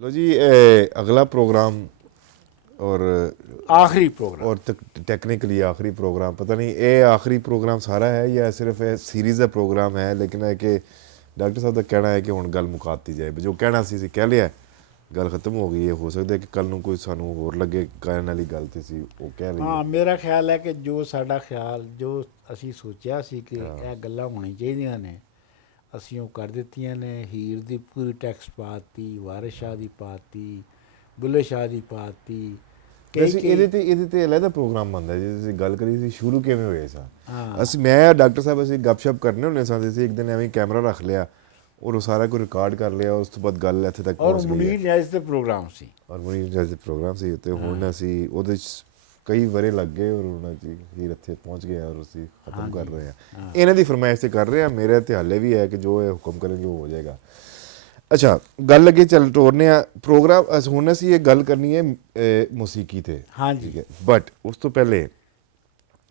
लो जी, अगला प्रोग्राम और टेक्निकली आखिरी प्रोग्राम, पता नहीं ये आखिरी प्रोग्राम सारा है या सिर्फ सीरीज़ का प्रोग्राम है, लेकिन है कि डॉक्टर साहब का कहना है कि हुण गल मुकाती जाए, जो कहना सी कह लिया, गल खत्म हो गई है। हो सकता है कि कल नूं कोई सानू होर लगे कहने वाली गल ते सी वो कह लईए। हाँ, मेरा ख्याल है कि जो साडा ख्याल जो ਅਸੀਂ ਸੋਚਿਆ ਸੀ ਕਿ ਇਹ ਗੱਲਾਂ ਹੋਣੀ ਚਾਹੀਦੀਆਂ ਨੇ, ਅਸੀਂ ਉਹ ਕਰ ਦਿੱਤੀਆਂ ਨੇ। ਹੀਰ ਦੀ ਪੂਰੀ ਟੈਕਸਟ ਪਾਤੀ, ਵਾਰਿਸ ਸ਼ਾਹ ਦੀ ਪਾਤੀ, ਬੁੱਲੇ ਸ਼ਾਹ ਦੀ ਪਾਤੀ। ਵੈਸੇ ਇਹਦੇ ਤੇ ਅਲੱਗਾ ਪ੍ਰੋਗਰਾਮ ਬਣਦਾ ਜੇ ਤੁਸੀਂ ਗੱਲ ਕਰੀ ਸੀ ਸ਼ੁਰੂ ਕਿਵੇਂ ਹੋਏ ਸਾ। ਹਾਂ, ਅਸੀਂ ਮੈਂ ਡਾਕਟਰ ਸਾਹਿਬ ਅਸੀਂ ਗੱਪਸ਼ਪ ਕਰਨੇ ਹੁੰਦੇ ਸਾਂ, ਅਸੀਂ ਇੱਕ ਦਿਨ ਐਵੇਂ ਕੈਮਰਾ ਰੱਖ ਲਿਆ ਔਰ ਉਹ ਸਾਰਾ ਕੁਝ ਰਿਕਾਰਡ ਕਰ ਲਿਆ। ਉਸ ਤੋਂ ਬਾਅਦ ਗੱਲ ਇੱਥੇ ਤੱਕ ਔਰ ਪਹੁੰਚ ਗਈ ਮੁਨੀਰ ਨਿਆਜ਼ ਤੇ ਪ੍ਰੋਗਰਾਮ ਸੀ। ਔਰ ਮੁਨੀਰ ਨਿਆਜ਼ ਦੇ ਪ੍ਰੋਗਰਾਮ ਸੀ ਉੱਤੇ। ਹੁਣ ਅਸੀਂ ਉਹਦੇ 'ਚ ਕਈ ਵਰੇ ਲੱਗ ਗਏ ਔਰ ਉਹਨਾਂ 'ਚ ਹੀਰ ਇੱਥੇ ਪਹੁੰਚ ਗਿਆ ਔਰ ਅਸੀਂ ਖਤਮ ਕਰ ਰਹੇ ਹਾਂ। ਇਹਨਾਂ ਦੀ ਫਰਮਾਇਸ਼ ਤੇ ਕਰ ਰਹੇ ਹਾਂ, ਮੇਰੇ ਤੇ ਹਾਲੇ ਵੀ ਹੈ ਕਿ ਜੋ ਇਹ ਹੁਕਮ ਕਰਨਗੇ ਉਹ ਹੋ ਜਾਏਗਾ। ਅੱਛਾ, ਗੱਲ ਅੱਗੇ ਚੱਲ ਟੋਰਨੇ ਆ ਪ੍ਰੋਗਰਾਮ। ਹੁਣ ਅਸੀਂ ਇਹ ਗੱਲ ਕਰਨੀ ਹੈ ਮੌਸੀਕੀ ਤੇ। ਹਾਂਜੀ, ਠੀਕ ਹੈ, ਬਟ ਉਸ ਤੋਂ ਪਹਿਲੇ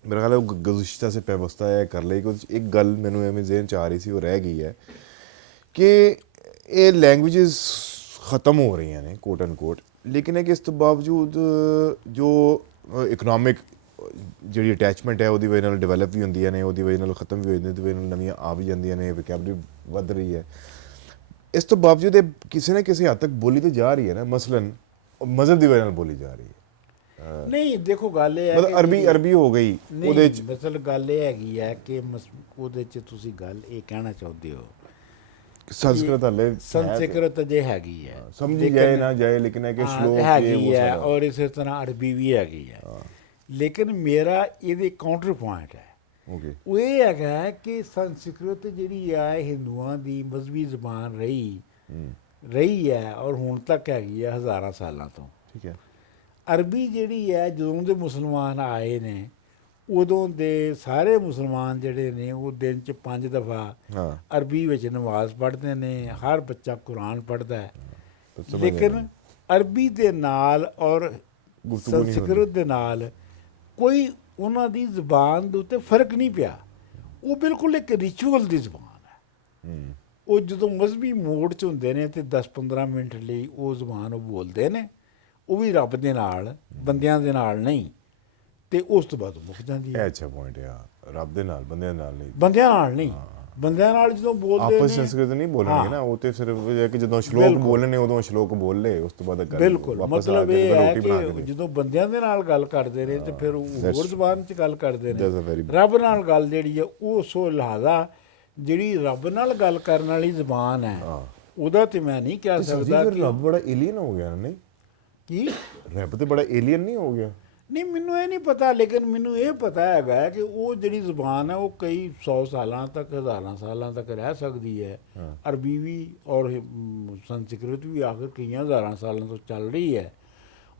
ਮੇਰਾ ਖਿਆਲ ਹੈ ਉਹ ਗੁਜ਼ਸ਼ਤਾ ਸੇ ਪੈਵਸਤਾ ਹੈ ਕਰ ਲਈ। ਕੁਝ ਇੱਕ ਗੱਲ ਮੈਨੂੰ ਐਵੇਂ ਜ਼ਿਹਨ 'ਚ ਆ ਰਹੀ ਸੀ, ਉਹ ਰਹਿ ਗਈ ਹੈ ਕਿ ਇਹ ਲੈਂਗੁਏਜਸ ख़त्म हो रही हैं कोट एंड कोट, लेकिन है कि इस तो बावजूद जो इकनॉमिक जी अटैचमेंट है वो वजह डिवेलप भी होंगे ने, वो वजह खत्म भी हो जाती, वजह नवियाँ आ भी जांदियां ने, वोकैबलरी वध रही है। इस तो बावजूद किसी न किसी हद तक बोली तो जा रही है ना, मसलन मजहब की वजह बोली जा रही है। नहीं देखो गल ये मतलब अरबी हो गई ਉਹਦੇ ਚ। ਮਤਲਬ ਗੱਲ ਇਹ ਹੈਗੀ ਹੈ ਕਿ ਉਹਦੇ 'ਚ ਤੁਸੀਂ ਗੱਲ ਇਹ ਕਹਿਣਾ ਚਾਹੁੰਦੇ ਹੋ संस्कृत हले ਸੰਸਕ੍ਰਿਤ ਜੇ ਹੈਗੀ ਹੈ, समझी जाए ना जाए, लेकिन है कि श्लोक ਹੈਗੀ ਹੈ ਔਰ ਇਸੇ ਤਰ੍ਹਾਂ ਅਰਬੀ ਵੀ ਹੈਗੀ ਹੈ। ਲੇਕਿਨ ਮੇਰਾ ਇਹਦੇ ਕਾਊਂਟਰ ਪੁਆਇੰਟ ਹੈ, ओके ਉਹ ਇਹ ਹੈਗਾ ਕਿ ਸੰਸਕ੍ਰਿਤ ਜਿਹੜੀ ਆ ਹਿੰਦੂਆਂ ਦੀ ਮਜ਼ਹਬੀ ਜ਼ਬਾਨ ਰਹੀ ਹੈ ਔਰ ਹੁਣ ਤੱਕ ਹੈਗੀ ਹੈ ਹਜ਼ਾਰਾਂ ਸਾਲਾਂ ਤੋਂ। ठीक है। ਅਰਬੀ ਜਿਹੜੀ ਹੈ ਜਦੋਂ ਦੇ ਮੁਸਲਮਾਨ ਆਏ ਨੇ ਉਦੋਂ ਦੇ ਸਾਰੇ ਮੁਸਲਮਾਨ ਜਿਹੜੇ ਨੇ ਉਹ ਦਿਨ 'ਚ 5 ਦਫਾ ਅਰਬੀ ਵਿੱਚ ਨਮਾਜ਼ ਪੜ੍ਹਦੇ ਨੇ, ਹਰ ਬੱਚਾ ਕੁਰਾਨ ਪੜ੍ਹਦਾ ਹੈ। ਲੇਕਿਨ ਅਰਬੀ ਦੇ ਨਾਲ ਔਰ ਸੰਸਕ੍ਰਿਤ ਦੇ ਨਾਲ ਕੋਈ ਉਹਨਾਂ ਦੀ ਜ਼ਬਾਨ ਦੇ ਉੱਤੇ ਫਰਕ ਨਹੀਂ ਪਿਆ। ਉਹ ਬਿਲਕੁਲ ਇੱਕ ਰਿਚੁਅਲ ਦੀ ਜ਼ਬਾਨ ਹੈ। ਉਹ ਜਦੋਂ ਮਜ਼ਹਬੀ ਮੋਡ 'ਚ ਹੁੰਦੇ ਨੇ ਤੇ 10-15 ਮਿੰਟ ਲਈ ਉਹ ਜ਼ਬਾਨ ਉਹ ਬੋਲਦੇ ਨੇ, ਉਹ ਵੀ ਰੱਬ ਦੇ ਨਾਲ, ਬੰਦਿਆਂ ਦੇ ਨਾਲ ਨਹੀਂ, ਤੇ ਉਸ ਤੋਂ ਬਾਅਦ ਮੁੱਕ ਜਾਂਦੀ ਹੈ। ਅੱਛਾ ਪੁਆਇੰਟ ਹੈ, ਰੱਬ ਦੇ ਨਾਲ, ਬੰਦਿਆਂ ਨਾਲ ਨਹੀਂ। ਬੰਦਿਆਂ ਨਾਲ ਨਹੀਂ, ਬੰਦਿਆਂ ਨਾਲ ਜਦੋਂ ਬੋਲਦੇ ਆਪਸ ਸੰਸਕ੍ਰਿਤ ਨਹੀਂ ਬੋਲਣਗੇ ਨਾ, ਉਹ ਤੇ ਸਿਰਫ ਇਹ ਕਿ ਜਦੋਂ ਸ਼ਲੋਕ ਬੋਲਣੇ ਉਦੋਂ ਸ਼ਲੋਕ ਬੋਲ ਲਏ, ਉਸ ਤੋਂ ਬਾਅਦ ਗੱਲ ਬਿਲਕੁਲ ਮਤਲਬ ਇਹ ਹੈ ਕਿ ਜਦੋਂ ਬੰਦਿਆਂ ਦੇ ਨਾਲ ਗੱਲ ਕਰਦੇ ਨੇ ਤੇ ਫਿਰ ਉਹ ਹੋਰ ਜ਼ਬਾਨ 'ਚ ਗੱਲ ਕਰਦੇ ਨੇ। ਰੱਬ ਨਾਲ ਗੱਲ ਜਿਹੜੀ ਹੈ ਉਹ ਸੋ ਲਿਹਾਜ਼ਾ ਜਿਹੜੀ ਰੱਬ ਨਾਲ ਗੱਲ ਕਰਨ ਵਾਲੀ ਜ਼ਬਾਨ ਹੈ ਉਹਦਾ ਤੇ ਮੈਂ ਨਹੀਂ ਕਹਿ ਸਕਦਾ ਕਿ ਰੱਬ ਬੜਾ ਏਲੀਅਨ ਹੋ ਗਿਆ। ਨਹੀਂ ਕੀ ਰੱਬ ਤੇ ਬੜਾ ਏਲੀਅਨ ਨਹੀਂ ਹੋ ਗਿਆ? ਨਹੀਂ, ਮੈਨੂੰ ਇਹ ਨਹੀਂ ਪਤਾ, ਲੇਕਿਨ ਮੈਨੂੰ ਇਹ ਪਤਾ ਹੈਗਾ ਕਿ ਉਹ ਜਿਹੜੀ ਜ਼ੁਬਾਨ ਹੈ ਉਹ ਕਈ 100 ਸਾਲਾਂ ਤੱਕ, ਹਜ਼ਾਰਾਂ ਸਾਲਾਂ ਤੱਕ ਰਹਿ ਸਕਦੀ ਹੈ। ਅਰਬੀ ਵੀ ਔਰ ਸੰਸਕ੍ਰਿਤ ਵੀ ਆਖਰ ਕਈਆਂ ਹਜ਼ਾਰਾਂ ਸਾਲਾਂ ਤੋਂ ਚੱਲ ਰਹੀ ਹੈ।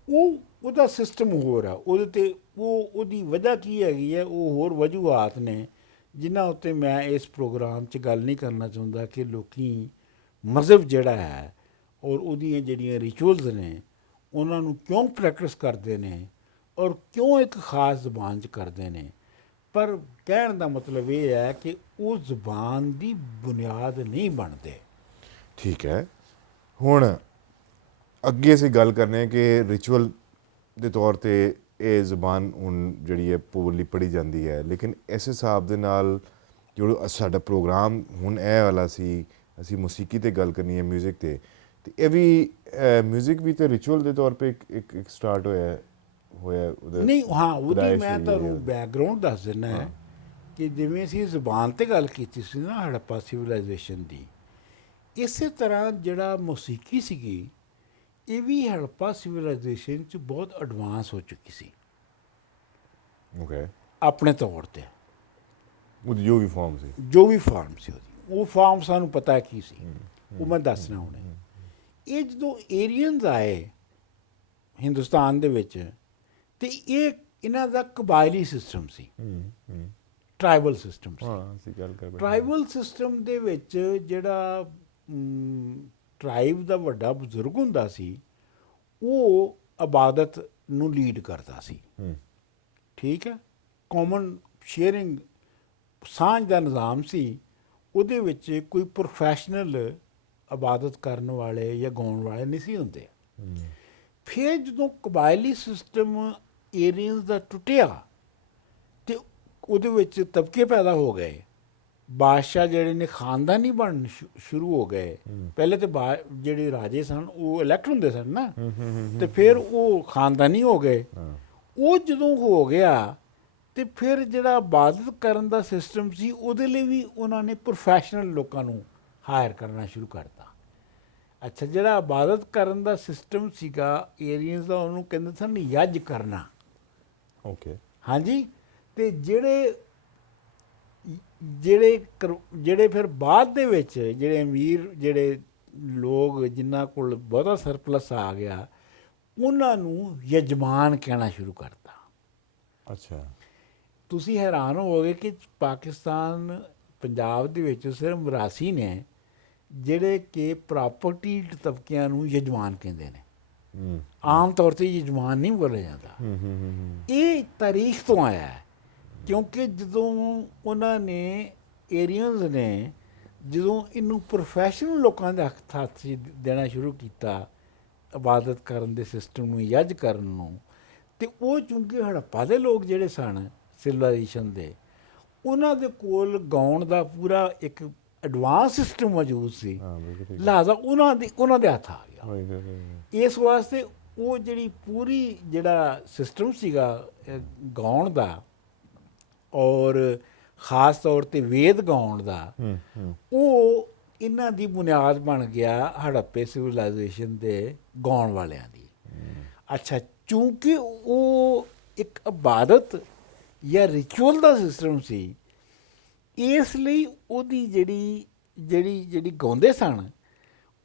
ਉਹਦਾ ਸਿਸਟਮ ਹੋਰ ਆ, ਉਹਦੇ 'ਤੇ ਉਹਦੀ ਵਜ੍ਹਾ ਕੀ ਹੈਗੀ ਹੈ, ਉਹ ਹੋਰ ਵਜੂਹਾਤ ਨੇ ਜਿਨ੍ਹਾਂ ਉੱਤੇ ਮੈਂ ਇਸ ਪ੍ਰੋਗਰਾਮ 'ਚ ਗੱਲ ਨਹੀਂ ਕਰਨਾ ਚਾਹੁੰਦਾ ਕਿ ਲੋਕੀ ਮਜ਼ਹਬ ਜਿਹੜਾ ਹੈ ਔਰ ਉਹਦੀਆਂ ਜਿਹੜੀਆਂ ਰਿਚੁਅਲਸ ਨੇ ਉਹਨਾਂ ਨੂੰ ਕਿਉਂ ਪ੍ਰੈਕਟਿਸ ਕਰਦੇ ਨੇ ਔਰ ਕਿਉਂ ਇੱਕ ਖਾਸ ਜ਼ੁਬਾਨ 'ਚ ਕਰਦੇ ਨੇ। ਪਰ ਕਹਿਣ ਦਾ ਮਤਲਬ ਇਹ ਹੈ ਕਿ ਉਹ ਜ਼ੁਬਾਨ ਦੀ ਬੁਨਿਆਦ ਨਹੀਂ ਬਣਦੇ। ਠੀਕ ਹੈ, ਹੁਣ ਅੱਗੇ ਅਸੀਂ ਗੱਲ ਕਰਨੇ ਕਿ ਰਿਚੁਅਲ ਦੇ ਤੌਰ 'ਤੇ ਇਹ ਜ਼ੁਬਾਨ ਹੁਣ ਜਿਹੜੀ ਹੈ ਬੋਲੀ ਪੜ੍ਹੀ ਜਾਂਦੀ ਹੈ, ਲੇਕਿਨ ਇਸ ਹਿਸਾਬ ਦੇ ਨਾਲ ਜਿਹੜਾ ਸਾਡਾ ਪ੍ਰੋਗਰਾਮ ਹੁਣ ਇਹ ਵਾਲਾ ਸੀ, ਅਸੀਂ ਮੌਸੀਕੀ 'ਤੇ ਗੱਲ ਕਰਨੀ ਹੈ, ਮਿਊਜ਼ਿਕ 'ਤੇ, ਅਤੇ ਇਹ ਵੀ ਮਿਊਜ਼ਿਕ ਵੀ ਤਾਂ ਰਿਚੁਅਲ ਦੇ ਤੌਰ 'ਤੇ ਇੱਕ ਸਟਾਰਟ ਹੋਇਆ ਨਹੀਂ। ਹਾਂ, ਉਹਦੀ ਮੈਂ ਤੁਹਾਨੂੰ ਬੈਕਗਰਾਊਂਡ ਦੱਸ ਦਿੰਦਾ ਹੈ ਕਿ ਜਿਵੇਂ ਅਸੀਂ ਜ਼ੁਬਾਨ 'ਤੇ ਗੱਲ ਕੀਤੀ ਸੀ ਨਾ ਹੜੱਪਾ ਸਿਵਲਾਈਜੇਸ਼ਨ ਦੀ, ਇਸੇ ਤਰ੍ਹਾਂ ਜਿਹੜਾ ਮੌਸੀਕੀ ਸੀਗੀ ਇਹ ਵੀ ਹੜੱਪਾ ਸਿਵਲਾਈਜੇਸ਼ਨ 'ਚ ਬਹੁਤ ਐਡਵਾਂਸ ਹੋ ਚੁੱਕੀ ਸੀ। ਓਕੇ, ਆਪਣੇ ਤੌਰ 'ਤੇ ਉਹਦੀ ਜੋ ਵੀ ਫਾਰਮ ਸੀ ਉਹਦੀ, ਉਹ ਫਾਰਮ ਸਾਨੂੰ ਪਤਾ ਕੀ ਸੀ, ਉਹ ਮੈਂ ਦੱਸਣਾ ਹੁਣੇ। ਇਹ ਜਦੋਂ ਏਰੀਅਨਸ ਆਏ ਹਿੰਦੁਸਤਾਨ ਦੇ ਵਿੱਚ ਤੇ ਇਹਨਾਂ ਦਾ ਕਬਾਇਲੀ ਸਿਸਟਮ ਸੀ, ਟਰਾਈਬਲ ਸਿਸਟਮ ਸੀ। ਟਰਾਈਬਲ ਸਿਸਟਮ ਦੇ ਵਿੱਚ ਜਿਹੜਾ ਟਰਾਈਬ ਦਾ ਵੱਡਾ ਬਜ਼ੁਰਗ ਹੁੰਦਾ ਸੀ ਉਹ ਇਬਾਦਤ ਨੂੰ ਲੀਡ ਕਰਦਾ ਸੀ। ਠੀਕ ਹੈ, ਕਾਮਨ ਸ਼ੇਅਰਿੰਗ ਸਾਂਝ ਦਾ ਨਿਜ਼ਾਮ ਸੀ। ਉਹਦੇ ਵਿੱਚ ਕੋਈ ਪ੍ਰੋਫੈਸ਼ਨਲ ਇਬਾਦਤ ਕਰਨ ਵਾਲੇ ਜਾਂ ਗਾਉਣ ਵਾਲੇ ਨਹੀਂ ਸੀ ਹੁੰਦੇ। ਫਿਰ ਜਦੋਂ ਕਬਾਇਲੀ ਸਿਸਟਮ ਏਰੀਅਨਸ ਦਾ ਟੁੱਟਿਆ ਤੇ ਉਹਦੇ ਵਿੱਚ ਤਬਕੇ ਪੈਦਾ ਹੋ ਗਏ, ਬਾਦਸ਼ਾਹ ਜਿਹੜੇ ਨੇ ਖਾਨਦਾਨੀ ਬਣਨ ਸ਼ੁਰੂ ਹੋ ਗਏ। ਪਹਿਲੇ ਤੇ ਜਿਹੜੇ ਰਾਜੇ ਸਨ ਉਹ ਇਲੈਕਟ ਹੁੰਦੇ ਸਨ ਨਾ, ਤੇ ਫਿਰ ਉਹ ਖਾਨਦਾਨੀ ਹੋ ਗਏ। ਉਹ ਜਦੋਂ ਹੋ ਗਿਆ ਤੇ ਫਿਰ ਜਿਹੜਾ ਇਬਾਦਤ ਕਰਨ ਦਾ ਸਿਸਟਮ ਸੀ ਉਹਦੇ ਲਈ ਵੀ ਉਹਨਾਂ ਨੇ ਪ੍ਰੋਫੈਸ਼ਨਲ ਲੋਕਾਂ ਨੂੰ ਹਾਇਰ ਕਰਨਾ ਸ਼ੁਰੂ ਕਰਤਾ। ਅੱਛਾ, ਜਿਹੜਾ ਇਬਾਦਤ ਕਰਨ ਦਾ ਸਿਸਟਮ ਸੀਗਾ ਏਰੀਅਨਸ ਦਾ, ਉਹਨੂੰ ਕਹਿੰਦੇ ਸਨ ਯੱਜ ਕਰਨਾ। ਓਕੇ। ਹਾਂਜੀ, ਤੇ ਜਿਹੜੇ ਫਿਰ ਬਾਅਦ ਦੇ ਵਿੱਚ ਜਿਹੜੇ ਅਮੀਰ ਜਿਹੜੇ ਲੋਕ ਜਿਨ੍ਹਾਂ ਕੋਲ ਬਹੁਤਾ ਸਰਪਲਸ ਆ ਗਿਆ, ਉਹਨਾਂ ਨੂੰ ਯਜਮਾਨ ਕਹਿਣਾ ਸ਼ੁਰੂ ਕਰਤਾ। ਅੱਛਾ। ਤੁਸੀਂ ਹੈਰਾਨ ਹੋਵੋਗੇ ਕਿ ਪਾਕਿਸਤਾਨ ਪੰਜਾਬ ਦੇ ਵਿੱਚ ਸਿਰਫ ਮਰਾਸੀ ਨੇ ਜਿਹੜੇ ਕਿ ਪ੍ਰਾਪਰਟੀ ਤਬਕਿਆਂ ਨੂੰ ਯਜਮਾਨ ਕਹਿੰਦੇ ਨੇ। ਆਮ ਤੌਰ ਤੇ ਯਜਮਾਨ ਨਹੀਂ ਬੋਲਿਆ ਜਾਂਦਾ। ਇਹ ਤਾਰੀਖ ਤੋਂ ਆਇਆ ਹੈ, ਕਿਉਂਕਿ ਜਦੋਂ ਉਹਨਾਂ ਨੇ ਏਰੀਅਨਸ ਨੇ ਜਦੋਂ ਇਹਨੂੰ ਪ੍ਰੋਫੈਸ਼ਨਲ ਲੋਕਾਂ ਦੇ ਹੱਥ 'ਚ ਦੇਣਾ ਸ਼ੁਰੂ ਕੀਤਾ ਇਬਾਦਤ ਕਰਨ ਦੇ ਸਿਸਟਮ ਨੂੰ, ਯੱਜ ਕਰਨ ਨੂੰ, ਤੇ ਉਹ ਚੂੰਕਿ ਹੜੱਪਾ ਦੇ ਲੋਕ ਜਿਹੜੇ ਸਨ ਸਿਵਲਾਈਜੇਸ਼ਨ ਦੇ, ਉਹਨਾਂ ਦੇ ਕੋਲ ਗਾਉਣ ਦਾ ਪੂਰਾ ਇੱਕ ਐਡਵਾਂਸ ਸਿਸਟਮ ਮੌਜੂਦ ਸੀ, ਲਿਹਾਜ਼ਾ ਉਹਨਾਂ ਦੇ ਹੱਥ ਆ ਗਿਆ। ਇਸ ਵਾਸਤੇ ਉਹ ਜਿਹੜੀ ਪੂਰੀ ਜਿਹੜਾ ਸਿਸਟਮ ਸੀਗਾ ਗਾਉਣ ਦਾ, ਔਰ ਖ਼ਾਸ ਤੌਰ ਤੇ ਵੇਦ ਗਾਉਣ ਦਾ, ਉਹ ਇਹਨਾਂ ਦੀ ਬੁਨਿਆਦ ਬਣ ਗਿਆ ਹੜੱਪੇ ਸਿਵਲਾਈਜੇਸ਼ਨ ਦੇ ਗਾਉਣ ਵਾਲਿਆਂ ਦੀ। ਅੱਛਾ, ਚੂੰਕਿ ਉਹ ਇੱਕ ਇਬਾਦਤ ਜਾਂ ਰਿਚੁਅਲ ਦਾ ਸਿਸਟਮ ਸੀ, ਇਸ ਲਈ ਉਹਦੀ ਜਿਹੜੀ ਗਾਉਂਦੇ ਸਨ,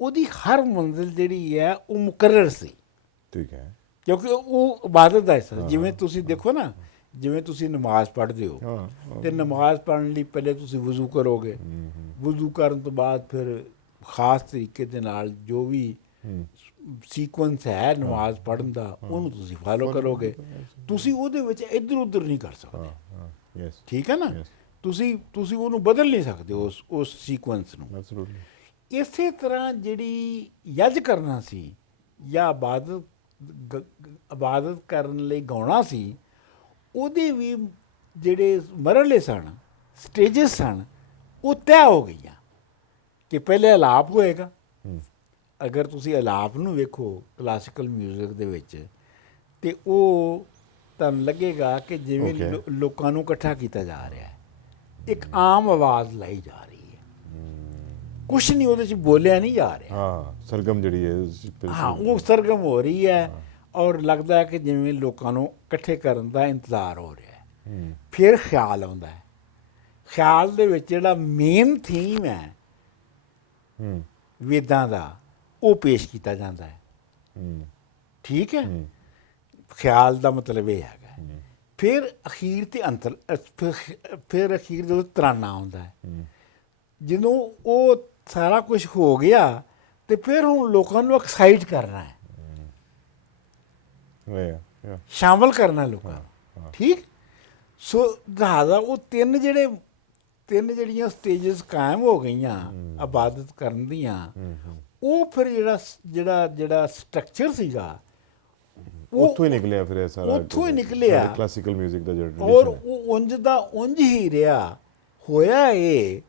ਉਹਦੀ ਹਰ ਮੰਜ਼ਿਲ ਜਿਹੜੀ ਹੈ ਉਹ ਮੁਕਰਰ ਸੀ। ਠੀਕ ਹੈ। ਕਿਉਂਕਿ ਉਹ ਇਬਾਦਤ ਦਾ ਹਿੱਸਾ। ਜਿਵੇਂ ਤੁਸੀਂ ਦੇਖੋ ਨਾ, ਜਿਵੇਂ ਤੁਸੀਂ ਨਮਾਜ਼ ਪੜ੍ਹਦੇ ਹੋ ਤੇ ਨਮਾਜ਼ ਪੜ੍ਹਨ ਲਈ ਪਹਿਲੇ ਤੁਸੀਂ ਵਜ਼ੂ ਕਰੋਗੇ, ਵਜ਼ੂ ਕਰਨ ਤੋਂ ਬਾਅਦ ਫਿਰ ਖ਼ਾਸ ਤਰੀਕੇ ਦੇ ਨਾਲ ਜੋ ਵੀ ਸੀਕੁਐਂਸ ਹੈ ਨਮਾਜ਼ ਪੜ੍ਹਨ ਦਾ, ਉਹਨੂੰ ਤੁਸੀਂ ਫਾਲੋ ਕਰੋਗੇ। ਤੁਸੀਂ ਉਹਦੇ ਵਿੱਚ ਇੱਧਰ ਉੱਧਰ ਨਹੀਂ ਕਰ ਸਕਦੇ। ਠੀਕ ਹੈ ਨਾ, ਤੁਸੀਂ ਉਹਨੂੰ ਬਦਲ ਨਹੀਂ ਸਕਦੇ ਉਸ ਸੀਕੁਐਂਸ ਨੂੰ। ਇਸੇ ਤਰ੍ਹਾਂ ਜਿਹੜੀ ਯੱਜ ਕਰਨਾ ਸੀ ਜਾਂ ਇਬਾਦਤ ਕਰਨ ਲਈ ਗਾਉਣਾ ਸੀ, ਉਹਦੇ ਵੀ ਜਿਹੜੇ ਮਰਹਲੇ ਸਨ, ਸਟੇਜਸ ਸਨ, ਉਹ ਤੈਅ ਹੋ ਗਈਆਂ ਕਿ ਪਹਿਲੇ ਅਲਾਪ ਹੋਏਗਾ। ਅਗਰ ਤੁਸੀਂ ਅਲਾਪ ਨੂੰ ਵੇਖੋ ਕਲਾਸੀਕਲ ਮਿਊਜ਼ਿਕ ਦੇ ਵਿੱਚ, ਤੇ ਉਹ ਤੁਹਾਨੂੰ ਲੱਗੇਗਾ ਕਿ ਜਿਵੇਂ ਲੋਕਾਂ ਨੂੰ ਇਕੱਠਾ ਕੀਤਾ ਜਾ ਰਿਹਾ ਹੈ, ਇੱਕ ਆਮ ਆਵਾਜ਼ ਲਾਈ ਜਾ ਰਹੀ ਹੈ, ਕੁਛ ਨਹੀਂ ਉਹਦੇ 'ਚ ਬੋਲਿਆ ਨਹੀਂ ਜਾ ਰਿਹਾ। ਸਰਗਮ ਜਿਹੜੀ ਹੈ, ਉਹ ਸਰਗਮ ਹੋ ਰਹੀ ਹੈ, ਔਰ ਲੱਗਦਾ ਹੈ ਕਿ ਜਿਵੇਂ ਲੋਕਾਂ ਨੂੰ ਇਕੱਠੇ ਕਰਨ ਦਾ ਇੰਤਜ਼ਾਰ ਹੋ ਰਿਹਾ ਹੈ। ਫਿਰ ਖਿਆਲ ਆਉਂਦਾ ਹੈ। ਖਿਆਲ ਦੇ ਵਿੱਚ ਜਿਹੜਾ ਮੇਨ ਥੀਮ ਹੈ ਵੇਦਾਂ ਦਾ, ਉਹ ਪੇਸ਼ ਕੀਤਾ ਜਾਂਦਾ ਹੈ। ਠੀਕ ਹੈ, ਖਿਆਲ ਦਾ ਮਤਲਬ ਇਹ ਹੈਗਾ। ਫਿਰ ਅਖੀਰ ਤੇ ਫਿਰ ਅਖੀਰ ਜਦੋਂ ਤਰਾਨਾ ਆਉਂਦਾ ਹੈ, ਜਦੋਂ ਉਹ ਸਾਰਾ ਕੁਝ ਹੋ ਗਿਆ ਤੇ ਫਿਰ ਹੁਣ ਲੋਕਾਂ ਨੂੰ ਐਕਸਾਈਟ ਕਰਨਾ ਹੈ, ਸ਼ਾਮਲ ਕਰਨਾ ਲੋਕਾਂ ਨੂੰ। ਠੀਕ, ਸੋ ਲਿਹਾਜ਼ਾ ਉਹ ਤਿੰਨ ਜਿਹੜੀਆਂ ਸਟੇਜਸ ਕਾਇਮ ਹੋ ਗਈਆਂ ਇਬਾਦਤ ਕਰਨ ਦੀਆਂ, ਉਹ ਫਿਰ ਜਿਹੜਾ ਸਟਰਕਚਰ ਸੀਗਾ ਉੱਥੋਂ ਹੀ ਨਿਕਲਿਆ। ਫਿਰ ਇਹ ਸਾਰਾ ਉੱਥੋਂ ਹੀ ਨਿਕਲਿਆ ਕਲਾਸੀਕਲ ਮਿਊਜ਼ਿਕ ਦਾ ਜਿਹੜਾ ਔਰ ਉਹ ਉਂਝ ਹੀ ਰਿਹਾ। ਹੋਇਆ ਇਹ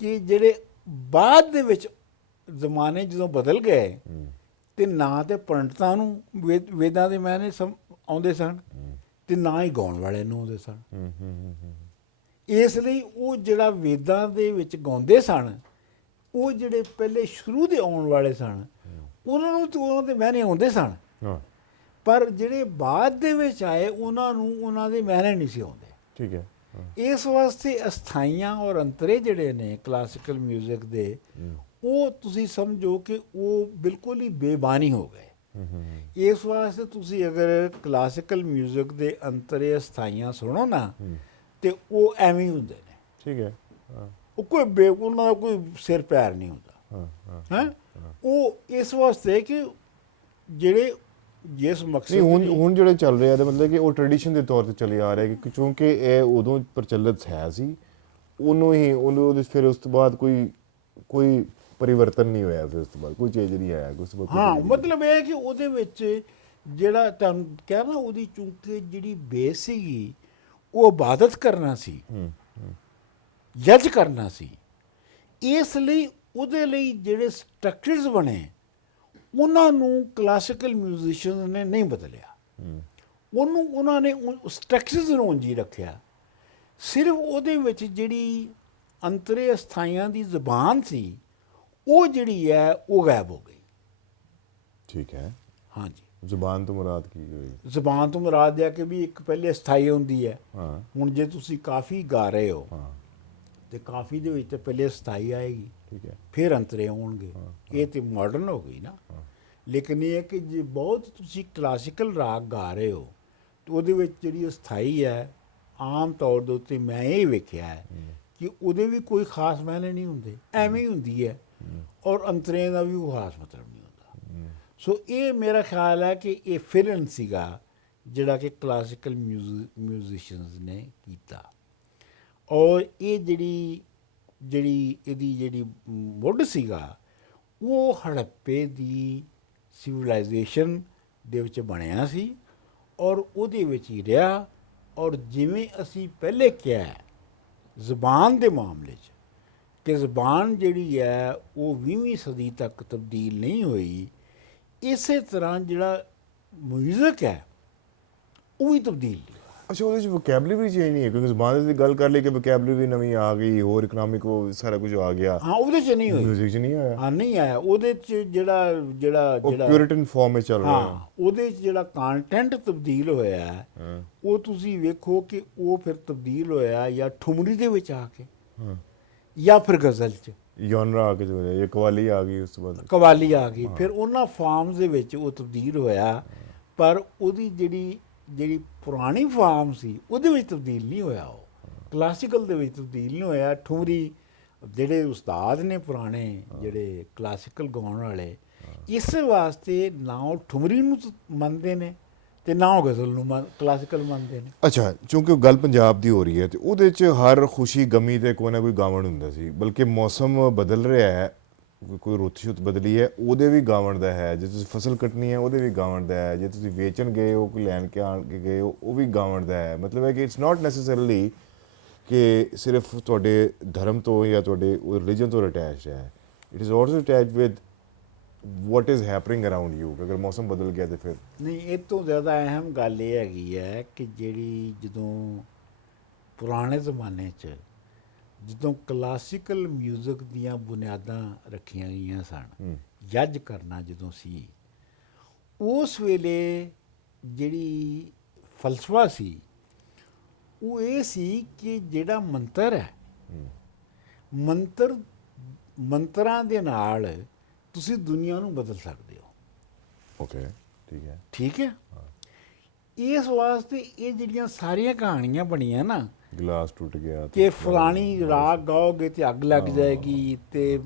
ਕਿ ਜਿਹੜੇ ਬਾਅਦ ਦੇ ਵਿੱਚ ਜ਼ਮਾਨੇ ਜਦੋਂ ਬਦਲ ਗਏ, ਤੇ ਨਾ ਤੇ ਪੰਡਤਾਂ ਨੂੰ ਵੇਦਾਂ ਦੇ ਮਾਇਨੇ ਆਉਂਦੇ ਸਨ, ਤੇ ਨਾ ਹੀ ਗਾਉਣ ਵਾਲੇ ਨੂੰ ਆਉਂਦੇ ਸਨ। ਇਸ ਲਈ ਉਹ ਜਿਹੜਾ ਵੇਦਾਂ ਦੇ ਵਿੱਚ ਗਾਉਂਦੇ ਸਨ, ਉਹ ਜਿਹੜੇ ਪਹਿਲੇ ਸ਼ੁਰੂ ਦੇ ਆਉਣ ਵਾਲੇ ਸਨ, ਉਹਨਾਂ ਨੂੰ ਤਾਂ ਉਹਨਾਂ ਦੇ ਮਾਇਨੇ ਆਉਂਦੇ ਸਨ, ਪਰ ਜਿਹੜੇ ਬਾਅਦ ਦੇ ਵਿੱਚ ਆਏ ਉਹਨਾਂ ਨੂੰ ਉਹਨਾਂ ਦੇ ਮਾਇਨੇ ਨਹੀਂ ਸੀ ਆਉਂਦੇ। ਠੀਕ ਹੈ। ਇਸ ਵਾਸਤੇ ਅਸਥਾਈਆਂ ਔਰ ਅੰਤਰੇ ਜਿਹੜੇ ਨੇ ਕਲਾਸੀਕਲ ਮਿਊਜ਼ਿਕ ਦੇ, ਉਹ ਤੁਸੀਂ ਸਮਝੋ ਕਿ ਉਹ ਬਿਲਕੁਲ ਹੀ ਬੇਬਾਨੀ ਹੋ ਗਏ। ਇਸ ਵਾਸਤੇ ਤੁਸੀਂ ਅਗਰ ਕਲਾਸੀਕਲ ਮਿਊਜ਼ਿਕ ਦੇ ਅੰਤਰੇ ਅਸਥਾਈਆਂ ਸੁਣੋ ਨਾ, ਤੇ ਉਹ ਐਵੇਂ ਹੀ ਹੁੰਦੇ ਨੇ। ਠੀਕ ਹੈ। ਉਹ ਉਹਨਾਂ ਦਾ ਕੋਈ ਸਿਰ ਪੈਰ ਨਹੀਂ ਹੁੰਦਾ ਹੈ। ਉਹ ਇਸ ਵਾਸਤੇ ਕਿ ਜਿਹੜੇ ਜਿਸ ਮਕਸਦ ਹੁਣ ਜਿਹੜੇ ਚੱਲ ਰਿਹਾ ਇਹਦਾ ਮਤਲਬ ਕਿ ਉਹ ਟ੍ਰੈਡੀਸ਼ਨ ਦੇ ਤੌਰ ਤੇ ਚੱਲੇ ਆ ਰਿਹਾ, ਕਿ ਕਿਉਂਕਿ ਇਹ ਉਦੋਂ ਪ੍ਰਚਲਿਤ ਹੈ ਸੀ, ਉਹਨੂੰ ਫਿਰ ਉਸ ਤੋਂ ਬਾਅਦ ਕੋਈ ਪਰਿਵਰਤਨ ਨਹੀਂ ਹੋਇਆ ਫਿਰ ਉਸ ਤੋਂ ਬਾਅਦ ਕੋਈ ਚੇਂਜ ਨਹੀਂ ਆਇਆ ਉਸ ਤੋਂ ਬਾਅਦ ਕੋਈ ਹਾਂ change ਨਹੀਂ। ਮਤਲਬ ਇਹ ਹੈ ਕਿ ਉਹਦੇ ਵਿੱਚ ਜਿਹੜਾ ਤੁਹਾਨੂੰ ਕਿਹਾ ਨਾ ਉਹਦੀ ਚੂੰਕਿ ਜਿਹੜੀ ਬੇਸ ਸੀਗੀ ਉਹ ਇਬਾਦਤ ਕਰਨਾ ਸੀ, ਜੱਜ ਕਰਨਾ ਸੀ। ਇਸ ਲਈ ਉਹਦੇ ਲਈ ਜਿਹੜੇ ਸਟਰਕਚਰਸ ਬਣੇ ਉਹਨਾਂ ਨੂੰ ਕਲਾਸੀਕਲ ਮਿਊਜ਼ੀਸ਼ੀਅਨਸ ਨੇ ਨਹੀਂ ਬਦਲਿਆ, ਉਹਨਾਂ ਨੇ ਸਟਰਕਚਰਸ ਨੂੰ ਉਂਝ ਹੀ ਰੱਖਿਆ। ਸਿਰਫ ਉਹਦੇ ਵਿੱਚ ਜਿਹੜੀ ਅੰਤਰੇ ਅਸਥਾਈਆਂ ਦੀ ਜ਼ਬਾਨ ਸੀ ਉਹ ਜਿਹੜੀ ਹੈ ਉਹ ਗਾਇਬ ਹੋ ਗਈ। ਠੀਕ ਹੈ। ਹਾਂਜੀ, ਜ਼ੁਬਾਨ ਤੋਂ ਮੁਰਾਦ ਕੀ ਹੋਈ? ਜ਼ਬਾਨ ਤੋਂ ਮੁਰਾਦ ਹੈ ਕਿ ਵੀ ਇੱਕ ਪਹਿਲੇ ਅਸਥਾਈ ਹੁੰਦੀ ਹੈ। ਹਾਂ ਹੁਣ ਜੇ ਤੁਸੀਂ ਕਾਫੀ ਗਾ ਰਹੇ ਹੋ ਹਾਂ ਤੇ ਕਾਫੀ ਦੇ ਵਿੱਚ ਤੇ ਪਹਿਲੇ ਅਸਥਾਈ ਆਏਗੀ, ਠੀਕ ਹੈ। ਫਿਰ ਅੰਤਰੇ ਆਉਣਗੇ। ਇਹ ਤੇ ਮਾਡਰਨ ਹੋ ਗਈ ਨਾ। ਲੇਕਿਨ ਇਹ ਹੈ ਕਿ ਜੇ ਬਹੁਤ ਤੁਸੀਂ ਕਲਾਸੀਕਲ ਰਾਗ ਗਾ ਰਹੇ ਹੋ ਤੇ ਉਹਦੇ ਵਿੱਚ ਜਿਹੜੀ ਅਸਥਾਈ ਹੈ ਆਮ ਤੌਰ ਦੇ ਉੱਤੇ ਮੈਂ ਇਹ ਵੇਖਿਆ ਹੈ ਕਿ ਉਹਦੇ ਵੀ ਕੋਈ ਖਾਸ ਮਾਇਨੇ ਨਹੀਂ ਹੁੰਦੇ, ਐਵੇਂ ਹੀ ਹੁੰਦੀ ਹੈ। ਔਰ ਅੰਤਰੇ ਦਾ ਵੀ ਕੋਈ ਖਾਸ ਮਤਲਬ ਨਹੀਂ ਹੁੰਦਾ। ਸੋ ਇਹ ਮੇਰਾ ਖਿਆਲ ਹੈ ਕਿ ਇਹ ਫਿਲਨ ਸੀਗਾ ਜਿਹੜਾ ਕਿ ਕਲਾਸੀਕਲ ਮਿਊਜ਼ੀਸ਼ੀਅਨਸ ਨੇ ਕੀਤਾ। ਔਰ ਇਹ ਜਿਹੜੀ ਮੁੱਢ ਸੀਗਾ ਉਹ ਹੜੱਪੇ ਦੀ ਸਿਵਲਾਈਜੇਸ਼ਨ ਦੇ ਵਿੱਚ ਬਣਿਆ ਸੀ ਔਰ ਉਹਦੇ ਵਿੱਚ ਹੀ ਰਿਹਾ। ਔਰ ਜਿਵੇਂ ਅਸੀਂ ਪਹਿਲੇ ਕਿਹਾ ਜ਼ੁਬਾਨ ਦੇ ਮਾਮਲੇ 'ਚ ਕਿ ਜ਼ੁਬਾਨ ਜਿਹੜੀ ਹੈ ਉਹ 20ਵੀਂ ਸਦੀ ਤੱਕ ਤਬਦੀਲ ਨਹੀਂ ਹੋਈ, ਇਸੇ ਤਰ੍ਹਾਂ ਜਿਹੜਾ ਮਿਊਜ਼ਿਕ ਹੈ ਉਹ ਵੀ ਤਬਦੀਲ ਨਹੀਂ ਹੋਇਆ। ਅੱਛਾ, ਉਹਦੇ ਚ ਵੋਕੈਬਲਰੀ ਚੇਂਜ ਨਹੀਂ ਹੈ ਕਿਉਂਕਿ ਜ਼ਬਾਨ ਦੀ ਗੱਲ ਕਰ ਲਈ ਕਿ ਵੋਕੈਬਲਰੀ ਨਵੀਂ ਆ ਗਈ, ਹੋਰ ਇਕਨੋਮਿਕ ਉਹ ਸਾਰਾ ਕੁਝ ਆ ਗਿਆ। ਹਾਂ, ਉਹਦੇ 'ਚ ਨਹੀਂ ਹੋਈ, ਮਿਊਜ਼ਿਕ ਚ ਨਹੀਂ ਆਇਆ। ਹਾਂ ਨਹੀਂ ਆਇਆ। ਉਹਦੇ 'ਚ ਜਿਹੜਾ ਪਿਊਰਿਟਨ ਫਾਰਮ ਵਿੱਚ ਚੱਲ ਰਿਹਾ। ਹਾਂ, ਉਹਦੇ 'ਚ ਜਿਹੜਾ ਕੰਟੈਂਟ ਤਬਦੀਲ ਹੋਇਆ ਹੈ, ਉਹ ਤੁਸੀਂ ਵੇਖੋ ਕਿ ਉਹ ਫਿਰ ਤਬਦੀਲ ਹੋਇਆ ਜਾਂ ਠੁਮਰੀ ਦੇ ਵਿੱਚ ਆ ਕੇ ਜਾਂ ਫਿਰ ਗਜ਼ਲ 'ਚ ਜਨਰਾ ਆ ਕੇ ਜੋ ਹੈ ਕਵਾਲੀ ਆ ਗਈ, ਉਸ ਤੋਂ ਬਾਅਦ ਕਵਾਲੀ ਆ ਗਈ। ਫਿਰ ਉਹਨਾਂ ਫਾਰਮਸ ਦੇ ਵਿੱਚ ਉਹ ਤਬਦੀਲ ਹੋਇਆ, ਪਰ ਉਹਦੀ ਜਿਹੜੀ ਪੁਰਾਣੀ ਫਾਰਮ ਸੀ ਉਹਦੇ ਵਿੱਚ ਤਬਦੀਲ ਨਹੀਂ ਹੋਇਆ। ਉਹ ਕਲਾਸੀਕਲ ਦੇ ਵਿੱਚ ਤਬਦੀਲ ਨਹੀਂ ਹੋਇਆ। ਠੁਮਰੀ ਜਿਹੜੇ ਉਸਤਾਦ ਨੇ ਪੁਰਾਣੇ ਜਿਹੜੇ ਕਲਾਸੀਕਲ ਗਾਉਣ ਵਾਲੇ, ਇਸ ਵਾਸਤੇ ਨਾ ਉਹ ਠੁਮਰੀ ਨੂੰ ਮੰਨਦੇ ਨੇ ਤੇ ਨਾ ਉਹ ਗਜ਼ਲ ਨੂੰ ਕਲਾਸੀਕਲ ਮੰਨਦੇ ਨੇ। ਅੱਛਾ, ਕਿਉਂਕਿ ਗੱਲ ਪੰਜਾਬ ਦੀ ਹੋ ਰਹੀ ਹੈ ਤੇ ਉਹਦੇ 'ਚ ਹਰ ਖੁਸ਼ੀ ਗਮੀ ਤੇ ਕੋਈ ਨਾ ਕੋਈ ਗਾਵਣ ਹੁੰਦਾ ਸੀ, ਬਲਕਿ ਮੌਸਮ ਬਦਲ ਰਿਹਾ ਹੈ, ਕੋਈ ਰੁੱਤ ਸ਼ੁੱਤ ਬਦਲੀ ਹੈ ਉਹਦੇ ਵੀ ਗਾਵਣ ਦਾ ਹੈ। ਜੇ ਤੁਸੀਂ ਫਸਲ ਕੱਟਣੀ ਹੈ ਉਹਦੇ ਵੀ ਗਾਵਣ ਦਾ ਹੈ। ਜੇ ਤੁਸੀਂ ਵੇਚਣ ਗਏ ਹੋ, ਕੋਈ ਲੈਣ ਕੇ ਆਣ ਕੇ ਗਏ ਹੋ, ਉਹ ਵੀ ਗਾਵਣ ਦਾ ਹੈ। ਮਤਲਬ ਹੈ ਕਿ ਇਟਸ ਨਾਟ ਨੈਸੈਸਰੀਲੀ ਕਿ ਸਿਰਫ ਤੁਹਾਡੇ ਧਰਮ ਤੋਂ ਜਾਂ ਤੁਹਾਡੇ ਰਿਲੀਜਨ ਤੋਂ ਅਟੈਚਡ ਹੈ। It is also attached with what is happening around you। ਅਗਰ ਮੌਸਮ ਬਦਲ ਗਿਆ ਤੇ ਫਿਰ ਨਹੀਂ, ਇਹ ਤੋਂ ਜ਼ਿਆਦਾ ਅਹਿਮ ਗੱਲ ਇਹ ਹੈਗੀ ਹੈ ਕਿ ਜਿਹੜੀ ਜਦੋਂ ਪੁਰਾਣੇ ਜ਼ਮਾਨੇ 'ਚ ਜਦੋਂ ਕਲਾਸੀਕਲ ਮਿਊਜ਼ਿਕ ਦੀਆਂ ਬੁਨਿਆਦਾਂ ਰੱਖੀਆਂ ਗਈਆਂ ਸਨ, ਜੱਜ ਕਰਨਾ ਜਦੋਂ ਸੀ, ਉਸ ਵੇਲੇ ਜਿਹੜੀ ਫਲਸਫਾ ਸੀ ਉਹ ਇਹ ਸੀ ਕਿ ਜਿਹੜਾ ਮੰਤਰ ਹੈ, ਮੰਤਰਾਂ ਦੇ ਨਾਲ ਤੁਸੀਂ ਦੁਨੀਆ ਨੂੰ ਬਦਲ ਸਕਦੇ ਹੋ। ਓਕੇ, ਠੀਕ ਹੈ। ਠੀਕ ਹੈ। ਇਸ ਵਾਸਤੇ ਇਹ ਜਿਹੜੀਆਂ ਸਾਰੀਆਂ ਕਹਾਣੀਆਂ ਬਣੀਆਂ ਨਾ ਗਲਾਸ ਟੁੱਟ ਗਿਆ ਕਿ ਫਲਾਣੀ ਰਾਗ ਗਾਓਗੇ ਤੇ ਅੱਗ ਲੱਗ ਜਾਏਗੀ, ਤੇ